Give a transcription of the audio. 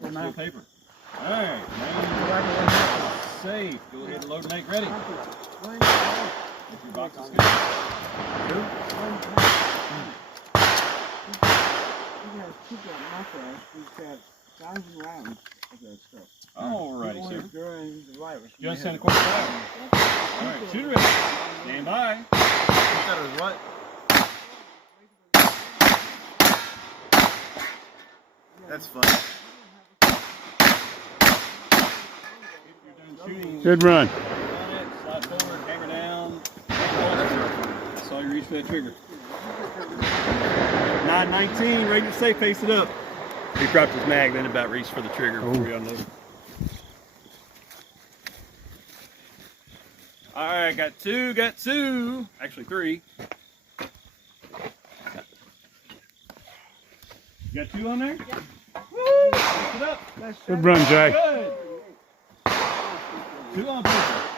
For now. Paper. All right. Now safe. Go ahead and load and make ready. If your box is good. Alrighty, sir. You understand the course fire? Alright, shooter ready. Stand by. What? That's funny. Good run. Slide forward, hammer down. That's all you reach for that trigger. 919, ready to safe, face it up. He dropped his mag, then about reached for the trigger before he unloaded. Alright, got two. Actually three. You got two on there? Yep. Woo! Face it up. Good run, Jay. Good. Two on paper.